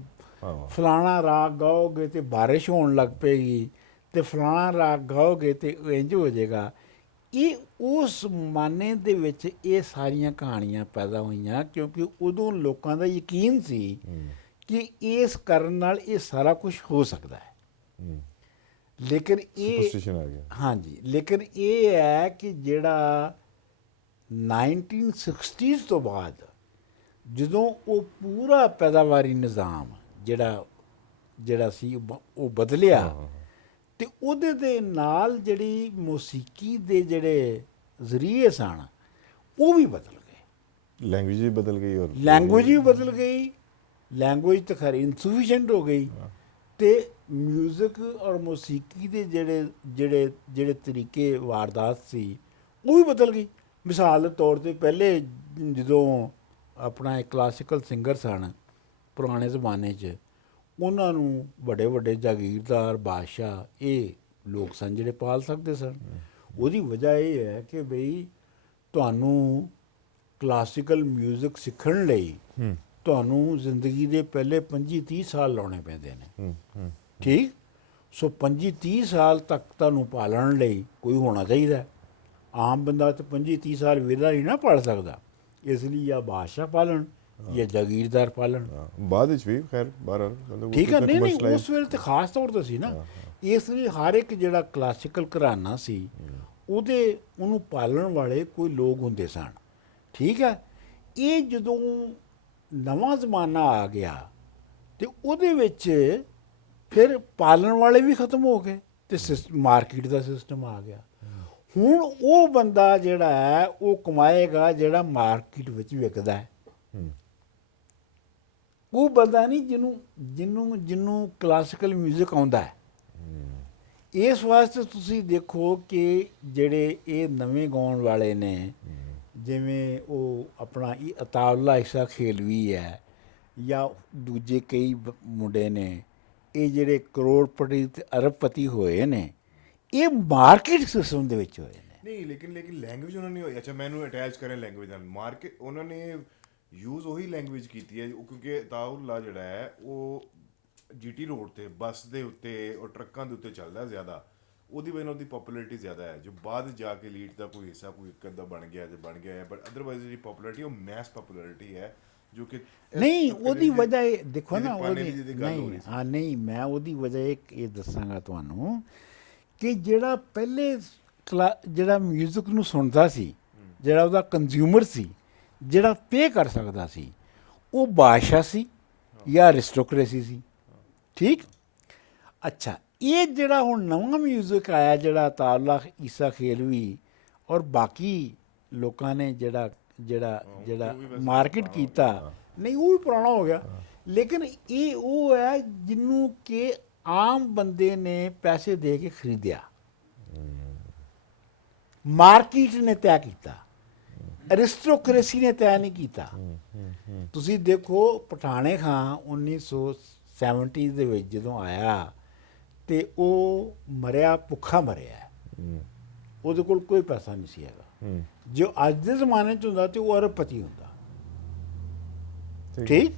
ਫਲਾਣਾ ਰਾਗ ਗਾਓਗੇ ਤੇ ਬਾਰਿਸ਼ ਹੋਣ ਲੱਗ ਪਏਗੀ, ਤੇ ਫਲਾਣਾ ਰਾਗ ਗਾਓਗੇ ਤੇ ਇੰਜ ਹੋ ਜਾਏਗਾ। ਇਹ ਉਸ ਜ਼ਮਾਨੇ ਦੇ ਵਿੱਚ ਇਹ ਸਾਰੀਆਂ ਕਹਾਣੀਆਂ ਪੈਦਾ ਹੋਈਆਂ ਕਿਉਂਕਿ ਉਦੋਂ ਲੋਕਾਂ ਦਾ ਯਕੀਨ ਸੀ ਕਿ ਇਸ ਕਰਨ ਨਾਲ ਇਹ ਸਾਰਾ ਕੁਝ ਹੋ ਸਕਦਾ ਹੈ। ਲੇਕਿਨ ਇਹ ਆ ਗਿਆ। ਹਾਂਜੀ, ਲੇਕਿਨ ਇਹ ਹੈ ਕਿ ਜਿਹੜਾ 1960s ਤੋਂ ਬਾਅਦ ਜਦੋਂ ਉਹ ਪੂਰਾ ਪੈਦਾਵਾਰੀ ਨਿਜ਼ਾਮ ਜਿਹੜਾ ਸੀ ਉਹ ਬਦਲਿਆ ਤੇ ਉਹਦੇ ਦੇ ਨਾਲ ਜਿਹੜੀ ਮੌਸੀਕੀ ਦੇ ਜਿਹੜੇ ਜ਼ਰੀਏ ਸਨ ਉਹ ਵੀ ਬਦਲ ਗਏ। ਲੈਂਗੁਏਜ ਵੀ ਬਦਲ ਗਈ ਔਰ ਲੈਂਗੁਏਜ ਵੀ ਬਦਲ ਗਈ। ਲੈਂਗੁਏਜ ਤਾਂ ਖੈਰ ਇਨਸੂਫੀਸ਼ੀਐਂਟ ਹੋ ਗਈ ਤੇ ਮਿਊਜ਼ਿਕ ਔਰ ਮੌਸੀਕੀ ਦੇ ਜਿਹੜੇ ਤਰੀਕੇ ਵਾਰਦਾਤ ਸੀ ਉਹ ਵੀ ਬਦਲ ਗਈ। ਮਿਸਾਲ ਦੇ ਤੌਰ ਤੇ ਪਹਿਲੇ ਜਦੋਂ ਆਪਣਾ ਇੱਕ ਕਲਾਸੀਕਲ ਸਿੰਗਰ ਸਨ ਪੁਰਾਣੇ ਜ਼ਮਾਨੇ 'ਚ, ਉਹਨਾਂ ਨੂੰ ਵੱਡੇ ਵੱਡੇ ਜਾਗੀਰਦਾਰ ਬਾਦਸ਼ਾਹ ਇਹ ਲੋਕ ਸਨ ਜਿਹੜੇ ਪਾਲ ਸਕਦੇ ਸਨ। ਉਹਦੀ ਵਜ੍ਹਾ ਇਹ ਹੈ ਕਿ ਬਈ ਤੁਹਾਨੂੰ ਕਲਾਸੀਕਲ ਮਿਊਜ਼ਿਕ ਸਿੱਖਣ ਲਈ ਤੁਹਾਨੂੰ ਜ਼ਿੰਦਗੀ ਦੇ ਪਹਿਲੇ 25-30 ਸਾਲ ਲਾਉਣੇ ਪੈਂਦੇ ਨੇ। ਠੀਕ, ਸੋ 25-30 ਸਾਲ ਤੱਕ ਤੁਹਾਨੂੰ ਪਾਲਣ ਲਈ ਕੋਈ ਹੋਣਾ ਚਾਹੀਦਾ। ਆਮ ਬੰਦਾ ਤਾਂ 25-30 ਸਾਲ ਵਿਹਲਾ ਨਹੀਂ ਨਾ ਪੜ੍ਹ ਸਕਦਾ, ਇਸ ਲਈ ਜਾਂ ਬਾਦਸ਼ਾਹ ਪਾਲਣ ਜਾਂ ਜਾਗੀਰਦਾਰ ਪਾਲਣ। ਹਾਂ, ਬਾਅਦ ਵਿੱਚ ਵੀ ਖੈਰ ਬਹਰਾਲ ਮਤਲਬ ਠੀਕ ਹੈ, ਨਹੀਂ ਨਹੀਂ commercialize- ਉਸ ਵੇਲੇ ਤੇ ਖਾਸ ਤੌਰ ਤੇ ਸੀ ਨਾ। ਇਸ ਲਈ ਹਰ ਇੱਕ ਜਿਹੜਾ ਕਲਾਸੀਕਲ ਘਰਾਨਾ ਸੀ ਉਹਨੂੰ ਪਾਲਣ ਵਾਲੇ ਕੋਈ ਲੋਕ ਹੁੰਦੇ ਸਨ। ਠੀਕ ਹੈ, ਇਹ ਜਦੋਂ ਨਵਾਂ ਜ਼ਮਾਨਾ ਆ ਗਿਆ ਤੇ ਉਹਦੇ ਵਿੱਚ ਫਿਰ ਪਾਲਣ ਵਾਲੇ ਵੀ ਖਤਮ ਹੋ ਗਏ ਤੇ ਮਾਰਕੀਟ ਦਾ ਸਿਸਟਮ ਆ ਗਿਆ। ਹੁਣ ਉਹ ਬੰਦਾ ਜਿਹੜਾ ਹੈ ਉਹ ਕਮਾਏਗਾ ਜਿਹੜਾ ਮਾਰਕੀਟ ਵਿੱਚ ਵਿਕਦਾ ਹੈ। ਹੂੰ, ਉਹ ਬੰਦਾ ਨਹੀਂ ਜਿਹਨੂੰ ਕਲਾਸੀਕਲ 뮤직 ਆਉਂਦਾ ਹੈ। ਇਸ ਵਾਸਤੇ ਤੁਸੀਂ ਦੇਖੋ ਕਿ ਜਿਹੜੇ ਇਹ ਨਵੇਂ ਗਾਉਣ ਵਾਲੇ ਨੇ, ਜਿਵੇਂ ਉਹ ਆਪਣਾ ਅਤਾਉਲਾ ਇਸਾ ਖੇਲਵੀ ਹੈ ਜਾਂ ਦੂਜੇ ਕਈ ਮੁੰਡੇ ਨੇ, ਇਹ ਜਿਹੜੇ ਕਰੋੜਪਤੀ ਤੇ ਅਰਬਪਤੀ ਹੋਏ ਨੇ, ਇਹ ਮਾਰਕੀਟ ਸਿਸਟਮ ਦੇ ਵਿੱਚ ਹੋਏ ਨੇ। ਨਹੀਂ ਲੇਕਿਨ ਲੈਂਗੁਏਜ ਉਹਨਾਂ ਨੇ ਅੱਛਾ ਮੈਨੂੰ ਅਟੈਚ ਕਰੇ ਲੈਂਗੁਏਜ ਨਾਲ ਮਾਰਕੀਟ ਉਹਨਾਂ ਨੇ ਯੂਜ਼ ਉਹੀ ਲੈਂਗੁਏਜ ਕੀਤੀ ਹੈ ਕਿਉਂਕਿ ਤਾਉਲਾ ਜਿਹੜਾ ਹੈ ਉਹ ਜੀਟੀ ਰੋਡ ਤੇ ਬੱਸ ਦੇ ਉੱਤੇ ਔਰ ਟਰੱਕਾਂ ਦੇ ਉੱਤੇ ਚੱਲਦਾ ਜ਼ਿਆਦਾ, ਉਹਦੀ ਵਜ੍ਹਾ ਨਾਲ ਉਹਦੀ ਪਪੂਲੈਰਿਟੀ ਜ਼ਿਆਦਾ ਹੈ। ਜੋ ਬਾਅਦ ਜਾ ਕੇ ਲੀਡ ਦਾ ਕੋਈ ਹਿੱਸਾ ਕੋਈ ਇੱਕ ਅੱਧਾ ਬਣ ਗਿਆ ਹੈ, ਬਟ ਅਦਰਵਾਈਜ਼ ਜਿਹੜੀ ਪਪੂਲੈਰਿਟੀ ਉਹ ਮੈਸ ਪਪੂਲੈਰਿਟੀ ਹੈ ਜੋ ਕਿ ਨਹੀਂ ਉਹਦੀ ਵਜ੍ਹਾ ਇਹ ਦੇਖੋ ਨਾ, ਉਹਦੀ ਨਹੀਂ ਹਾਂ ਨਹੀਂ ਮੈਂ ਉਹਦੀ ਵਜ੍ਹਾ ਇਹ ਦੱਸਾਂਗਾ ਤੁਹਾਨੂੰ ਕਿ ਜਿਹੜਾ ਪਹਿਲੇ ਜਿਹੜਾ 뮤직 ਨੂੰ ਸੁਣਦਾ ਸੀ, ਜਿਹੜਾ ਉਹਦਾ ਕੰਜ਼ਿਊਮਰ ਸੀ, ਜਿਹੜਾ ਪੇ ਕਰ ਸਕਦਾ ਸੀ, ਉਹ ਬਾਦਸ਼ਾਹ ਸੀ ਜਾਂ ਅਰਿਸਟੋਕ੍ਰੇਸੀ ਸੀ। ਠੀਕ, ਅੱਛਾ ਇਹ ਜਿਹੜਾ ਹੁਣ ਨਵਾਂ 뮤직 ਆਇਆ ਜਿਹੜਾ ਤਾਉਲਾ ਈਸਾ ਖੇਲਵੀ ਔਰ ਬਾਕੀ ਲੋਕਾਂ ਨੇ ਜਿਹੜਾ ਮਾਰਕੀਟ ਕੀਤਾ, ਨਹੀਂ ਉਹ ਵੀ ਪੁਰਾਣਾ ਹੋ ਗਿਆ। ਲੇਕਿਨ ਇਹ ਉਹ ਹੈ ਜਿਹਨੂੰ ਕਿ ਆਮ ਬੰਦੇ ਨੇ ਪੈਸੇ ਦੇ ਕੇ ਖਰੀਦਿਆ, ਮਾਰਕੀਟ ਨੇ ਤੈਅ ਕੀਤਾ, ਅਰਿਸਟੋਕ੍ਰੇਸੀ ਨੇ ਤੈਅ ਨਹੀਂ ਕੀਤਾ। ਤੁਸੀਂ ਦੇਖੋ ਪਠਾਣੇ ਖਾਂ 1970 ਦੇ ਵਿੱਚ ਜਦੋਂ ਆਇਆ ਤੇ ਉਹ ਮਰਿਆ, ਭੁੱਖਾ ਮਰਿਆ, ਉਹਦੇ ਕੋਲ ਕੋਈ ਪੈਸਾ ਨਹੀਂ ਸੀ ਹੈਗਾ। ਜੋ ਅੱਜ ਦੇ ਜ਼ਮਾਨੇ 'ਚ ਹੁੰਦਾ ਤੇ ਉਹ ਅਰਬਪਤੀ ਹੁੰਦਾ। ਠੀਕ,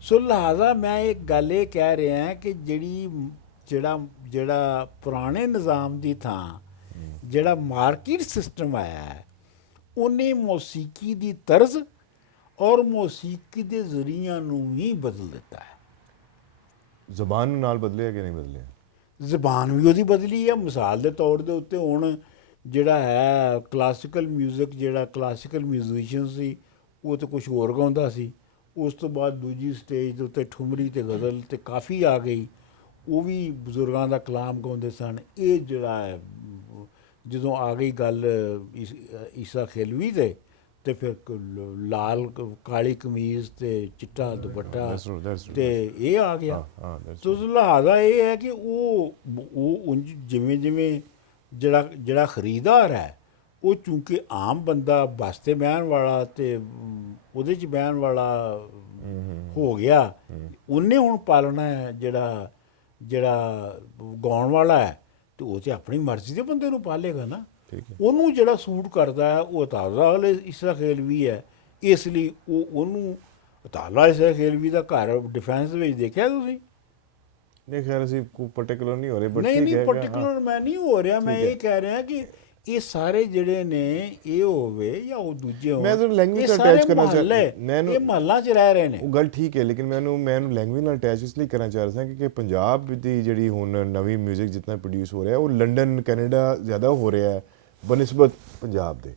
ਸੋ ਲਿਹਾਜ਼ਾ ਮੈਂ ਇੱਕ ਗੱਲ ਇਹ ਕਹਿ ਰਿਹਾ ਕਿ ਜਿਹੜਾ ਪੁਰਾਣੇ ਨਿਜ਼ਾਮ ਦੀ ਥਾਂ ਜਿਹੜਾ ਮਾਰਕੀਟ ਸਿਸਟਮ ਆਇਆ ਹੈ, ਉਹਨੇ ਮੌਸੀਕੀ ਦੀ ਤਰਜ਼ ਔਰ ਮੌਸੀਕੀ ਦੇ ਜ਼ਰੀਆਂ ਨੂੰ ਵੀ ਬਦਲ ਦਿੱਤਾ ਹੈ। ਜ਼ਬਾਨ ਨਾਲ ਬਦਲਿਆ ਕਿ ਨਹੀਂ ਬਦਲਿਆ? ਜ਼ਬਾਨ ਵੀ ਉਹਦੀ ਬਦਲੀ ਹੈ। ਮਿਸਾਲ ਦੇ ਤੌਰ ਦੇ ਉੱਤੇ ਹੁਣ ਜਿਹੜਾ ਹੈ ਕਲਾਸੀਕਲ 뮤직, ਜਿਹੜਾ ਕਲਾਸੀਕਲ ਮਿਊਜ਼ੀਸ਼ੀਅਨ ਸੀ ਉਹ ਤਾਂ ਕੁਝ ਹੋਰ ਗਾਉਂਦਾ ਸੀ। ਉਸ ਤੋਂ ਬਾਅਦ ਦੂਜੀ ਸਟੇਜ ਦੇ ਉੱਤੇ ਠੁਮਰੀ ਤੇ ਗਜ਼ਲ ਤੇ ਕਾਫੀ ਆ ਗਈ, ਉਹ ਵੀ ਬਜ਼ੁਰਗਾਂ ਦਾ ਕਲਾਮ ਗਾਉਂਦੇ ਸਨ। ਇਹ ਜਿਹੜਾ ਹੈ ਜਦੋਂ ਆ ਗਈ ਗੱਲ ਈਸਾ ਖੇਲਵੀ ਤੇ ਫਿਰ ਲਾਲ ਕਾਲੀ ਕਮੀਜ਼ ਤੇ ਚਿੱਟਾ ਦੁਪੱਟਾ ਤੇ ਇਹ ਆ ਗਿਆ। ਤੋ ਲਿਹਾਜ਼ਾ ਇਹ ਹੈ ਕਿ ਉਹ ਜਿਵੇਂ ਜਿਹੜਾ ਖਰੀਦਦਾਰ ਹੈ ਉਹ ਚੂੰਕਿ ਆਮ ਬੰਦਾ ਬੱਸ 'ਤੇ ਬਹਿਣ ਵਾਲਾ ਤੇ ਉਹਦੇ 'ਚ ਬਹਿਣ ਵਾਲਾ ਹੋ ਗਿਆ, ਉਹਨੇ ਹੁਣ ਪਾਲਣਾ ਹੈ ਜਿਹੜਾ ਗਾਉਣ ਵਾਲਾ ਹੈ ਤੇ ਉਹ ਤੇ ਆਪਣੀ ਮਰਜ਼ੀ ਦੇ ਬੰਦੇ ਨੂੰ ਪਾਲੇਗਾ ਨਾ। ਉਹਨੂੰ ਜਿਹੜਾ ਸੂਟ ਕਰਦਾ ਹੈ ਉਹ ਤਾਉਲਾ ਈਸਾ ਖੇਲਵੀ ਹੈ, ਇਸ ਲਈ ਉਹਨੂੰ ਤਾਉਲਾ ਈਸਾ ਖੇਲਵੀ ਦਾ ਘਰ ਡਿਫੈਂਸ ਵਿੱਚ ਦੇਖਿਆ ਤੁਸੀਂ? ਨਹੀਂ ਖੈਰ ਅਸੀਂ ਕੋਈ ਪਾਰਟਿਕੂਲਰ ਨਹੀਂ ਹੋ ਰਹੇ, ਬਟ ਨਹੀਂ ਪਾਰਟਿਕੂਲਰ ਮੈਂ ਨਹੀਂ ਹੋ ਰਿਹਾ, ਮੈਂ ਇਹ ਕਹਿ ਰਿਹਾ ਕਿ ਇਹ ਸਾਰੇ ਜਿਹੜੇ ਨੇ ਇਹ ਹੋਵੇ ਜਾਂ ਉਹ ਦੂਜੇ ਹੋਣ, ਮੈਂ ਤੁਹਾਨੂੰ ਲੈਂਗੁਏਜ ਇਹ ਅਟੈਚ ਕਰਨਾ ਚਾਹੁੰਦਾ, ਇਹ ਮਹੱਲਾਂ 'ਚ ਰਹਿ ਰਹੇ ਨੇ। ਉਹ ਗੱਲ ਠੀਕ ਹੈ, ਲੇਕਿਨ ਮੈਂ ਇਹਨੂੰ ਲੈਂਗੁਏਜ ਨਾਲ ਅਟੈਚ ਇਸ ਲਈ ਕਰਨਾ ਚਾਹ ਰਿਹਾ ਕਿ ਪੰਜਾਬ ਦੀ ਜਿਹੜੀ ਹੁਣ ਨਵੀਂ 뮤직 ਜਿਤਨਾ ਪ੍ਰੋਡਿਊਸ ਹੋ ਰਿਹਾ ਉਹ ਲੰਡਨ ਕੈਨੇਡਾ ਜ਼ਿਆਦਾ ਹੋ ਰਿਹਾ ਹੈ ਬਨਿਸਬਤ ਪੰਜਾਬ ਦੇ,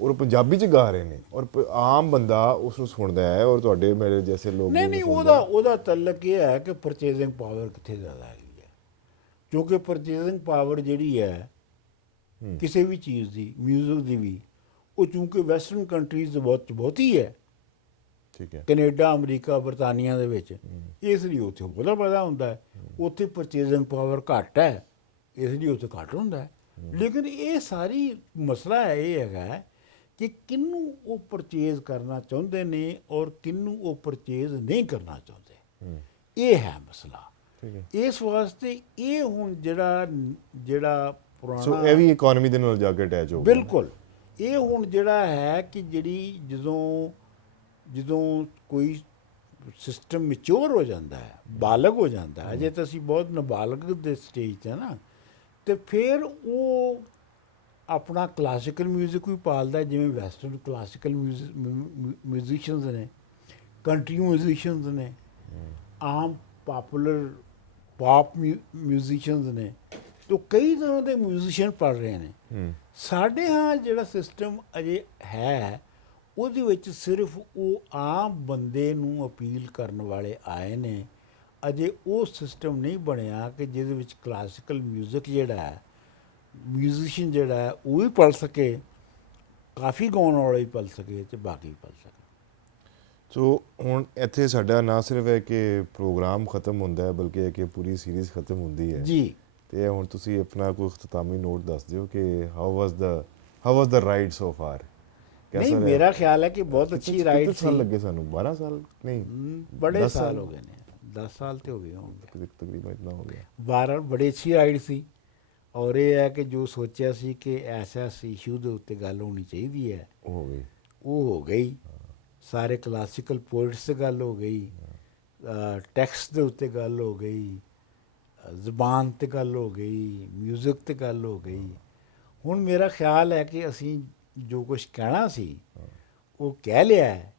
ਔਰ ਪੰਜਾਬੀ 'ਚ ਗਾ ਰਹੇ ਨੇ ਔਰ ਆਮ ਬੰਦਾ ਉਸ ਨੂੰ ਸੁਣਦਾ ਹੈ ਔਰ ਤੁਹਾਡੇ ਮੇਰੇ ਜੈਸੇ ਲੋਕ ਨਹੀਂ ਉਹਦਾ ਤਲਕ ਇਹ ਹੈ ਕਿ ਪਰਚੇਜ਼ਿੰਗ ਪਾਵਰ ਕਿੱਥੇ ਜ਼ਿਆਦਾ ਹੈਗੀ ਹੈ, ਕਿਉਂਕਿ ਪਰਚੇਜ਼ਿੰਗ ਪਾਵਰ ਜਿਹੜੀ ਹੈ ਕਿਸੇ ਵੀ ਚੀਜ਼ ਦੀ, 뮤직 ਦੀ ਵੀ, ਉਹ ਚੂੰਕਿ ਵੈਸਟਰਨ ਕੰਟਰੀਜ਼ ਬਹੁਤੀ ਹੈ, ਠੀਕ ਹੈ, ਕੈਨੇਡਾ ਅਮਰੀਕਾ ਬਰਤਾਨੀਆ ਦੇ ਵਿੱਚ, ਇਸ ਲਈ ਉੱਥੇ ਬੜਾ ਪੈਦਾ ਹੁੰਦਾ ਹੈ। ਉੱਥੇ ਪਰਚੇਜ਼ਿੰਗ ਪਾਵਰ ਘੱਟ ਹੈ, ਇਸ ਲਈ ਉੱਥੇ ਘੱਟ ਹੁੰਦਾ ਹੈ। ਲੇਕਿਨ ਇਹ ਸਾਰੀ ਮਸਲਾ ਇਹ ਹੈਗਾ ਕਿ ਕਿਹਨੂੰ ਉਹ ਪਰਚੇਜ਼ ਕਰਨਾ ਚਾਹੁੰਦੇ ਨੇ ਔਰ ਕਿਹਨੂੰ ਉਹ ਪਰਚੇਜ਼ ਨਹੀਂ ਕਰਨਾ ਚਾਹੁੰਦੇ, ਇਹ ਹੈ ਮਸਲਾ। ਇਸ ਵਾਸਤੇ ਇਹ ਹੁਣ ਜਿਹੜਾ ਸੋ ਇਹ ਵੀ ਇਕਨੋਮੀ ਦੇ ਨਾਲ ਜਾ ਕੇ ਅਟੈਚ ਹੋ ਗਿਆ। ਬਿਲਕੁਲ, ਇਹ ਹੁਣ ਜਿਹੜਾ ਹੈ ਕਿ ਜਦੋਂ ਕੋਈ ਸਿਸਟਮ ਮੈਚੁਰ ਹੋ ਜਾਂਦਾ ਹੈ, ਬਾਲਗ ਹੋ ਜਾਂਦਾ ਹੈ, ਅਜੇ ਤਾਂ ਅਸੀਂ ਬਹੁਤ ਨਾਬਾਲਗ ਦੇ ਸਟੇਜ 'ਤੇ ਨਾ, ਤੇ ਫਿਰ ਉਹ ਆਪਣਾ ਕਲਾਸੀਕਲ 뮤직 ਵੀ ਪਾਲਦਾ, ਜਿਵੇਂ ਵੈਸਟਰਨ ਕਲਾਸੀਕਲ ਮਿਊਜ਼ੀਸ਼ੀਅਨਸ ਨੇ, ਕੰਟਰੀ ਮਿਊਜ਼ੀਸ਼ੀਅਨਸ ਨੇ, ਆਮ ਪਾਪੂਲਰ ਪੌਪ ਮਿਊਜ਼ੀਸ਼ੀਅਨਸ ਨੇ, ਤੋ ਕਈ ਤਰ੍ਹਾਂ ਦੇ ਮਿਊਜ਼ੀਸ਼ੀਅਨ ਪੜ੍ਹ ਰਹੇ ਨੇ। ਸਾਡੇ ਹਾਂ ਜਿਹੜਾ ਸਿਸਟਮ ਅਜੇ ਹੈ ਉਹਦੇ ਵਿੱਚ ਸਿਰਫ ਉਹ ਆਮ ਬੰਦੇ ਨੂੰ ਅਪੀਲ ਕਰਨ ਵਾਲੇ ਆਏ ਨੇ। ਅਜੇ ਉਹ ਸਿਸਟਮ ਨਹੀਂ ਬਣਿਆ ਕਿ ਜਿਹਦੇ ਵਿੱਚ ਕਲਾਸੀਕਲ ਮਿਊਜ਼ਿਕ ਜਿਹੜਾ ਹੈ, ਮਿਊਜ਼ੀਸ਼ੀਅਨ ਜਿਹੜਾ ਹੈ ਉਹ ਵੀ ਪੜ੍ਹ ਸਕੇ, ਕਾਫੀ ਗਾਉਣ ਵਾਲਾ ਵੀ ਪੜ੍ਹ ਸਕੇ ਤੇ ਬਾਕੀ ਵੀ ਪੜ੍ਹ ਸਕੇ। ਸੋ ਹੁਣ ਇੱਥੇ ਸਾਡਾ ਨਾ ਸਿਰਫ ਹੈ ਕਿ ਪ੍ਰੋਗਰਾਮ ਖਤਮ ਹੁੰਦਾ ਹੈ, ਬਲਕਿ ਹੈ ਕਿ ਪੂਰੀ ਸੀਰੀਜ਼ ਖਤਮ ਹੁੰਦੀ ਹੈ ਜੀ। ਤੇ ਹੁਣ ਤੁਸੀਂ ਆਪਣਾ ਕੋਈ ਇਖਤਤਾਮੀ ਨੋਟ ਦੱਸ ਦਿਓ ਕਿ how was the ride so far. ਨਹੀਂ, ਮੇਰਾ ਖਿਆਲ ਹੈ ਕਿ ਬਹੁਤ ਅੱਛੀ ਰਾਈਡ ਕਿੰਨੇ ਸਾਲ ਸੀ। ਲੱਗੇ ਸਾਨੂੰ? 12 ਸਾਲ ਨਹੀਂ, ਬੜੇ 10 ਸਾਲ ਹੋ ਗਏ ਨੇ, 10 ਸਾਲ ਤੇ ਹੋ ਗਏ ਹੋਣਗੇ, ਤਕਰੀਬਨ ਇਤਨਾ ਹੋ ਗਿਆ। 12। ਬੜੀ ਅੱਛੀ ਰਾਈਡ ਸੀ। ਔਰ ਇਹ ਹੈ ਕਿ ਜੋ ਸੋਚਿਆ ਸੀ ਕਿ ਐਸਾ ਇਸ਼ੂ ਦੇ ਉੱਤੇ ਗੱਲ ਹੋਣੀ ਚਾਹੀਦੀ ਹੈ, ਉਹ ਹੋ ਗਈ। ਉਹ ਹੋ ਗਈ। ਸਾਰੇ ਕਲਾਸੀਕਲ ਪੋਇਟਸ 'ਤੇ ਗੱਲ ਹੋ ਗਈ, ਟੈਕਸਟ ਦੇ ਉੱਤੇ ਗੱਲ ਹੋ ਗਈ, ਜ਼ੁਬਾਨ 'ਤੇ ਗੱਲ ਹੋ ਗਈ, ਮਿਊਜ਼ਿਕ 'ਤੇ ਗੱਲ ਹੋ ਗਈ। ਹੁਣ ਮੇਰਾ ਖਿਆਲ ਹੈ ਕਿ ਅਸੀਂ ਜੋ ਕੁਝ ਕਹਿਣਾ ਸੀ ਉਹ ਕਹਿ ਲਿਆ ਹੈ।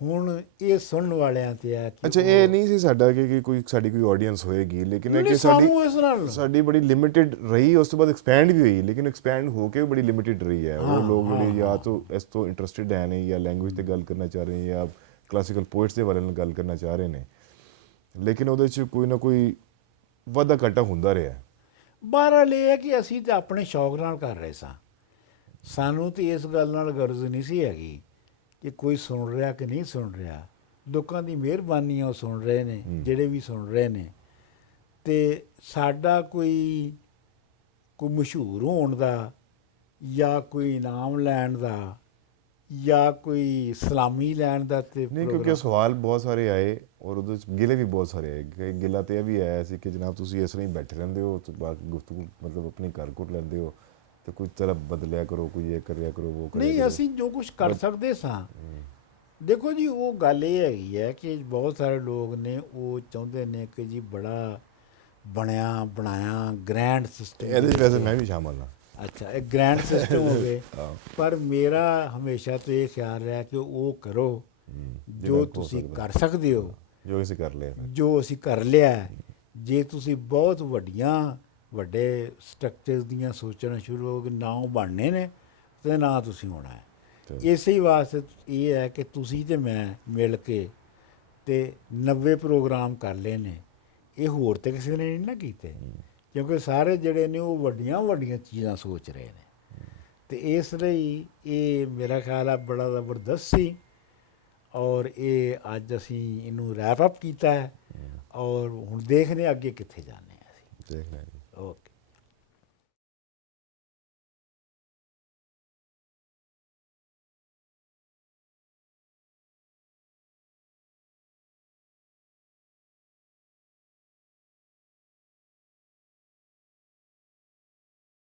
ਹੁਣ ਇਹ ਸੁਣਨ ਵਾਲਿਆਂ 'ਤੇ ਹੈ ਕਿ ਅੱਛਾ, ਇਹ ਨਹੀਂ ਸੀ ਸਾਡਾ ਕਿ ਕੋਈ ਸਾਡੀ ਕੋਈ ਆਡੀਅנס ਹੋਏਗੀ, ਲੇਕਿਨ ਇਹ ਕਿ ਸਾਨੂੰ ਇਸ ਨਾਲ ਸਾਡੀ ਬੜੀ ਲਿਮਿਟਿਡ ਰਹੀ। ਉਸ ਤੋਂ ਬਾਅਦ ਐਕਸਪੈਂਡ ਵੀ ਹੋਈ, ਲੇਕਿਨ ਐਕਸਪੈਂਡ ਹੋ ਕੇ ਵੀ ਬੜੀ ਲਿਮਿਟਿਡ ਰਹੀ ਹੈ। ਉਹ ਲੋਕ ਜਿਹੜੇ ਜਾਂ ਤਾਂ ਇਸ ਤੋਂ ਇੰਟਰਸਟਿਡ ਹੈ ਨੇ, ਜਾਂ ਲੈਂਗੁਏਜ ਤੇ ਗੱਲ ਕਰਨਾ ਚਾਹ ਰਹੇ ਨੇ, ਜਾਂ ਕਲਾਸੀਕਲ ਪੋਇਟਸ ਦੇ ਬਾਰੇ ਨਾਲ ਗੱਲ ਕਰਨਾ ਚਾਹ ਰਹੇ ਨੇ, ਲੇਕਿਨ ਉਹਦੇ 'ਚ ਕੋਈ ਨਾ ਕੋਈ ਵਾਧਾ ਘਾਟਾ ਹੁੰਦਾ ਰਿਹਾ। ਬਹਰਹਾਲ ਇਹ ਹੈ ਕਿ ਅਸੀਂ ਤਾਂ ਆਪਣੇ ਸ਼ੌਕ ਨਾਲ ਕਰ ਰਹੇ ਸਾਂ। ਸਾਨੂੰ ਤਾਂ ਇਸ ਗੱਲ ਨਾਲ ਗਰਜ਼ ਨਹੀਂ ਸੀ ਹੈਗੀ ਕਿ ਕੋਈ ਸੁਣ ਰਿਹਾ ਕਿ ਨਹੀਂ ਸੁਣ ਰਿਹਾ। ਲੋਕਾਂ ਦੀ ਮਿਹਰਬਾਨੀ ਆ, ਉਹ ਸੁਣ ਰਹੇ ਨੇ, ਜਿਹੜੇ ਵੀ ਸੁਣ ਰਹੇ ਨੇ। ਅਤੇ ਸਾਡਾ ਕੋਈ ਮਸ਼ਹੂਰ ਹੋਣ ਦਾ, ਜਾਂ ਕੋਈ ਇਨਾਮ ਲੈਣ ਦਾ, ਜਾਂ ਕੋਈ ਸਲਾਮੀ ਲੈਣ ਦਾ ਤੇ ਨਹੀਂ, ਕਿਉਂਕਿ ਸਵਾਲ ਬਹੁਤ ਸਾਰੇ ਆਏ ਔਰ ਉਹਦੇ 'ਚ ਗਿਲੇ ਵੀ ਬਹੁਤ ਸਾਰੇ ਆਏ। ਗਿਲਾ ਤਾਂ ਇਹ ਵੀ ਆਇਆ ਸੀ ਕਿ ਜਨਾਬ ਤੁਸੀਂ ਇਸ ਤਰ੍ਹਾਂ ਹੀ ਬੈਠੇ ਰਹਿੰਦੇ ਹੋ ਤੇ ਬਾਕੀ ਗੁਫ਼ਤਗੂ ਮਤਲਬ ਆਪਣੀ ਘਰ ਘੁੱਟ ਲੈਂਦੇ ਹੋ, ਤੇ ਕੁਝ ਤਰ੍ਹਾਂ ਬਦਲਿਆ ਕਰੋ, ਕੋਈ ਇਹ ਕਰਿਆ ਕਰੋ, ਉਹ ਕਰਿਆ ਨਹੀਂ, ਕਰੋ। ਅਸੀਂ ਜੋ ਕੁਝ ਕਰ ਸਕਦੇ ਸਾਂ। ਦੇਖੋ ਜੀ, ਉਹ ਗੱਲ ਇਹ ਹੈਗੀ ਹੈ ਕਿ ਬਹੁਤ ਸਾਰੇ ਲੋਕ ਨੇ ਉਹ ਚਾਹੁੰਦੇ ਨੇ ਕਿ ਜੀ ਬੜਾ ਬਣਿਆ ਬਣਾਇਆ ਗ੍ਰੈਂਡ ਸਿਸਟਮ। ਇਹਦੇ 'ਚ ਵੈਸੇ ਮੈਂ ਵੀ ਸ਼ਾਮਲ ਹਾਂ। ਅੱਛਾ, ਇਹ ਗ੍ਰੈਂਡ ਸਿਸਟਮ ਹੋਵੇ। ਪਰ ਮੇਰਾ ਹਮੇਸ਼ਾ ਤੋਂ ਇਹ ਖਿਆਲ ਰਿਹਾ ਕਿ ਉਹ ਕਰੋ ਜੋ ਤੁਸੀਂ ਕਰ ਸਕਦੇ ਹੋ, ਜੋ ਅਸੀਂ ਕਰ ਲਿਆ। ਜੋ ਅਸੀਂ ਕਰ ਲਿਆ। ਜੇ ਤੁਸੀਂ ਬਹੁਤ ਵੱਡੇ ਸਟਰਕਚਰਸ ਦੀਆਂ ਸੋਚਣਾ ਸ਼ੁਰੂ ਹੋ ਗਏ, ਨਾ ਉਹ ਬਣਨੇ ਨੇ ਤੇ ਨਾ ਤੁਸੀਂ ਹੋਣਾ ਹੈ। ਇਸੇ ਵਾਸਤੇ ਇਹ ਹੈ ਕਿ ਤੁਸੀਂ ਤੇ ਮੈਂ ਮਿਲ ਕੇ ਤੇ 90 ਪ੍ਰੋਗਰਾਮ ਕਰ ਲਏ ਨੇ। ਇਹ ਹੋਰ ਤੇ ਕਿਸੇ ਨੇ ਨਹੀਂ ਨਾ ਕੀਤੇ, ਕਿਉਂਕਿ ਸਾਰੇ ਜਿਹੜੇ ਨੇ ਉਹ ਵੱਡੀਆਂ ਚੀਜ਼ਾਂ ਸੋਚ ਰਹੇ ਨੇ। ਤੇ ਇਸ ਲਈ ਇਹ ਮੇਰਾ ਖਿਆਲ ਹੈ ਬੜਾ ਜ਼ਬਰਦਸਤ ਸੀ। ਔਰ ਇਹ ਅੱਜ ਅਸੀਂ ਇਹਨੂੰ ਰੈਪ ਅਪ ਕੀਤਾ ਹੈ, ਔਰ ਹੁਣ ਦੇਖਦੇ ਅੱਗੇ ਕਿੱਥੇ ਜਾਂਦੇ ਹਾਂ ਅਸੀਂ। ਦੇਖ ਲੈਂਗੇ। ਓਕੇ।